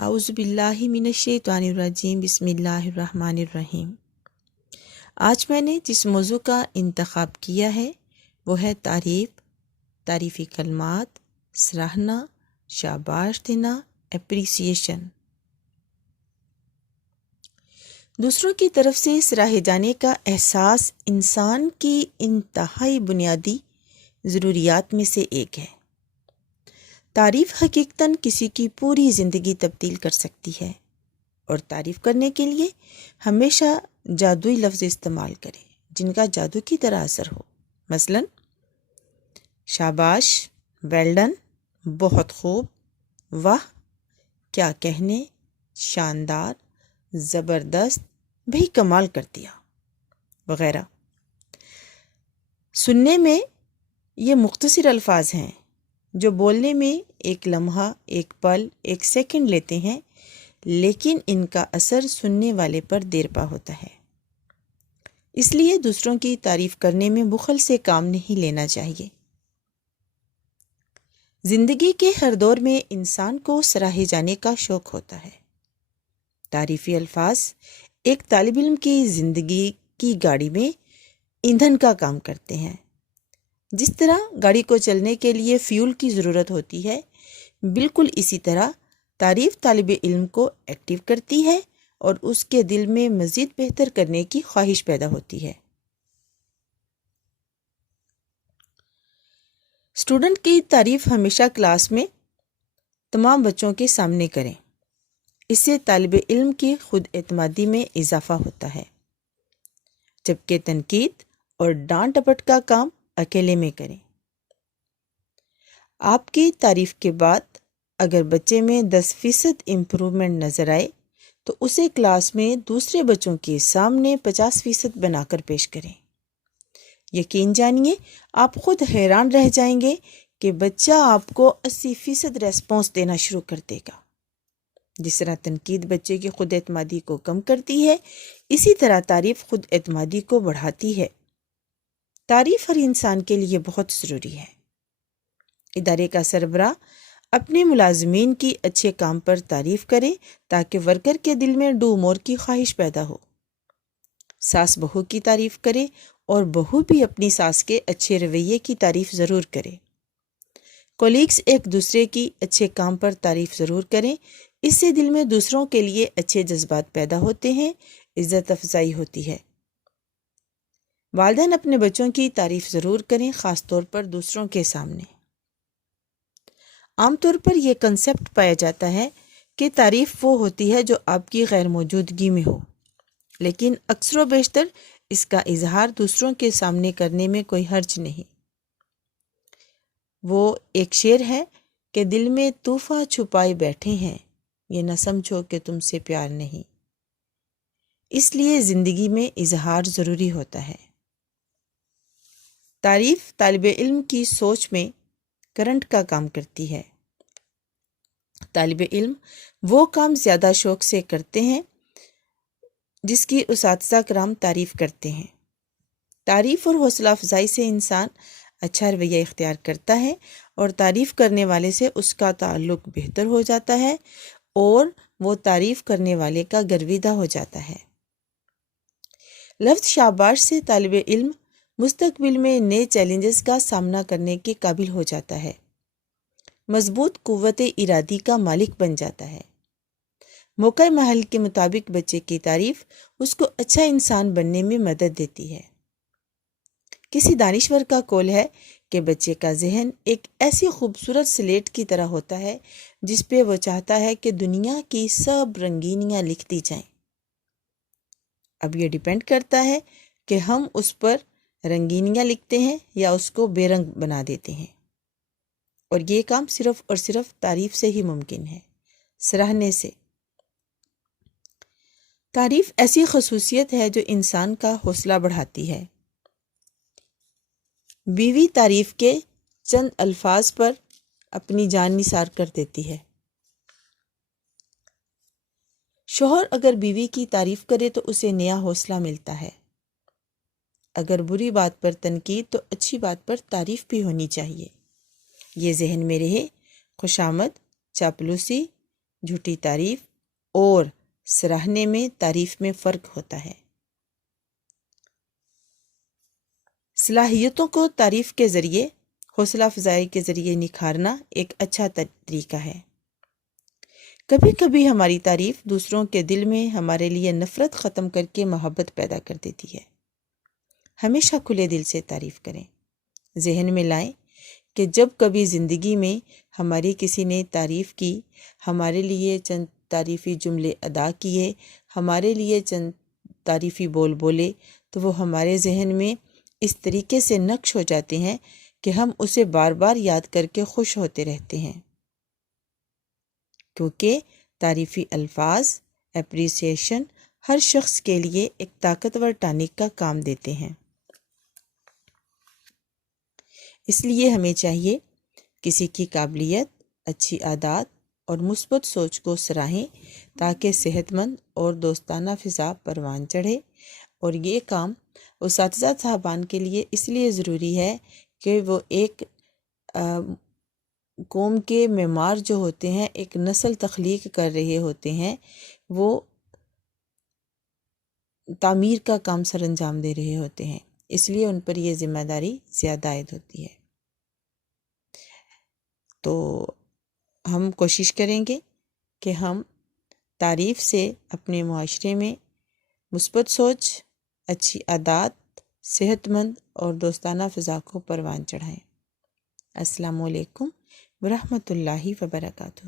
اعوذ باللہ من الشیطان الرجیم، بسم اللہ الرحمن الرحیم۔ آج میں نے جس موضوع کا انتخاب کیا ہے وہ ہے تعریفی کلمات، سراہنا، شاباش دینا، اپریسیشن۔ دوسروں کی طرف سے سراہے جانے کا احساس انسان کی انتہائی بنیادی ضروریات میں سے ایک ہے۔ تعریف حقیقتاً کسی کی پوری زندگی تبدیل کر سکتی ہے، اور تعریف کرنے کے لیے ہمیشہ جادوئی لفظ استعمال کریں جن کا جادو کی طرح اثر ہو۔ مثلاً شاباش، ویل ڈن، بہت خوب، واہ، کیا کہنے، شاندار، زبردست، بھئی کمال کر دیا، وغیرہ۔ سننے میں یہ مختصر الفاظ ہیں جو بولنے میں ایک لمحہ، ایک پل، ایک سیکنڈ لیتے ہیں، لیکن ان کا اثر سننے والے پر دیر پا ہوتا ہے۔ اس لیے دوسروں کی تعریف کرنے میں بخل سے کام نہیں لینا چاہیے۔ زندگی کے ہر دور میں انسان کو سراہے جانے کا شوق ہوتا ہے۔ تعریفی الفاظ ایک طالب علم کی زندگی کی گاڑی میں ایندھن کا کام کرتے ہیں۔ جس طرح گاڑی کو چلنے کے لیے فیول کی ضرورت ہوتی ہے، بالکل اسی طرح تعریف طالب علم کو ایکٹیو کرتی ہے اور اس کے دل میں مزید بہتر کرنے کی خواہش پیدا ہوتی ہے۔ اسٹوڈنٹ کی تعریف ہمیشہ کلاس میں تمام بچوں کے سامنے کریں۔ اس سے طالب علم کی خود اعتمادی میں اضافہ ہوتا ہے، جبکہ تنقید اور ڈانٹ ڈپٹ کا کام اکیلے میں کریں۔ آپ کی تعریف کے بعد اگر بچے میں 10% امپرومنٹ نظر آئے تو اسے کلاس میں دوسرے بچوں کے سامنے 50% بنا کر پیش کریں۔ یقین جانیے، آپ خود حیران رہ جائیں گے کہ بچہ آپ کو 80% ریسپانس دینا شروع کر دے گا۔ جس طرح تنقید بچے کی خود اعتمادی کو کم کرتی ہے، اسی طرح تعریف خود اعتمادی کو بڑھاتی ہے۔ تعریف ہر انسان کے لیے بہت ضروری ہے۔ ادارے کا سربراہ اپنے ملازمین کی اچھے کام پر تعریف کرے تاکہ ورکر کے دل میں ڈو مور کی خواہش پیدا ہو۔ ساس بہو کی تعریف کرے اور بہو بھی اپنی ساس کے اچھے رویے کی تعریف ضرور کرے۔ کولیگز ایک دوسرے کی اچھے کام پر تعریف ضرور کریں، اس سے دل میں دوسروں کے لیے اچھے جذبات پیدا ہوتے ہیں، عزت افزائی ہوتی ہے۔ والدین اپنے بچوں کی تعریف ضرور کریں، خاص طور پر دوسروں کے سامنے۔ عام طور پر یہ کنسیپٹ پایا جاتا ہے کہ تعریف وہ ہوتی ہے جو آپ کی غیر موجودگی میں ہو، لیکن اکثر و بیشتر اس کا اظہار دوسروں کے سامنے کرنے میں کوئی حرج نہیں۔ وہ ایک شعر ہے کہ دل میں طوفاں چھپائے بیٹھے ہیں، یہ نہ سمجھو کہ تم سے پیار نہیں۔ اس لیے زندگی میں اظہار ضروری ہوتا ہے۔ تعریف طالب علم کی سوچ میں کرنٹ کا کام کرتی ہے۔ طالب علم وہ کام زیادہ شوق سے کرتے ہیں جس کی اساتذہ کرام تعریف کرتے ہیں۔ تعریف اور حوصلہ افزائی سے انسان اچھا رویہ اختیار کرتا ہے اور تعریف کرنے والے سے اس کا تعلق بہتر ہو جاتا ہے اور وہ تعریف کرنے والے کا گرویدہ ہو جاتا ہے۔ لفظ شاباش سے طالب علم مستقبل میں نئے چیلنجز کا سامنا کرنے کے قابل ہو جاتا ہے، مضبوط قوت ارادی کا مالک بن جاتا ہے۔ موقع محل کے مطابق بچے کی تعریف اس کو اچھا انسان بننے میں مدد دیتی ہے۔ کسی دانشور کا قول ہے کہ بچے کا ذہن ایک ایسی خوبصورت سلیٹ کی طرح ہوتا ہے جس پہ وہ چاہتا ہے کہ دنیا کی سب رنگینیاں لکھ دی جائیں۔ اب یہ ڈیپینڈ کرتا ہے کہ ہم اس پر رنگینیاں لکھتے ہیں یا اس کو بے رنگ بنا دیتے ہیں، اور یہ کام صرف اور صرف تعریف سے ہی ممکن ہے، سراہنے سے۔ تعریف ایسی خصوصیت ہے جو انسان کا حوصلہ بڑھاتی ہے۔ بیوی تعریف کے چند الفاظ پر اپنی جان نثار کر دیتی ہے۔ شوہر اگر بیوی کی تعریف کرے تو اسے نیا حوصلہ ملتا ہے۔ اگر بری بات پر تنقید تو اچھی بات پر تعریف بھی ہونی چاہیے۔ یہ ذہن میں رہے، خوشامد، چاپلوسی جھوٹی تعریف اور سراہنے میں تعریف میں فرق ہوتا ہے۔ صلاحیتوں کو تعریف کے ذریعے، حوصلہ افزائی کے ذریعے نکھارنا ایک اچھا طریقہ ہے۔ کبھی کبھی ہماری تعریف دوسروں کے دل میں ہمارے لیے نفرت ختم کر کے محبت پیدا کر دیتی ہے۔ ہمیشہ کھلے دل سے تعریف کریں۔ ذہن میں لائیں کہ جب کبھی زندگی میں ہماری کسی نے تعریف کی، ہمارے لیے چند تعریفی جملے ادا کیے، ہمارے لیے چند تعریفی بول بولے، تو وہ ہمارے ذہن میں اس طریقے سے نقش ہو جاتے ہیں کہ ہم اسے بار بار یاد کر کے خوش ہوتے رہتے ہیں، کیونکہ تعریفی الفاظ، اپریسیشن ہر شخص کے لیے ایک طاقتور ٹانک کا کام دیتے ہیں۔ اس لیے ہمیں چاہیے کسی کی قابلیت، اچھی عادات اور مثبت سوچ کو سراہیں تاکہ صحت مند اور دوستانہ فضا پروان چڑھے۔ اور یہ کام اساتذہ صاحبان کے لیے اس لیے ضروری ہے کہ وہ ایک قوم کے معمار جو ہوتے ہیں، ایک نسل تخلیق کر رہے ہوتے ہیں، وہ تعمیر کا کام سر انجام دے رہے ہوتے ہیں، اس لیے ان پر یہ ذمہ داری زیادہ عائد ہوتی ہے۔ تو ہم کوشش کریں گے کہ ہم تعریف سے اپنے معاشرے میں مثبت سوچ، اچھی عادات، صحت مند اور دوستانہ فضا کو پروان چڑھائیں۔ السلام علیکم ورحمۃ اللہ وبرکاتہ۔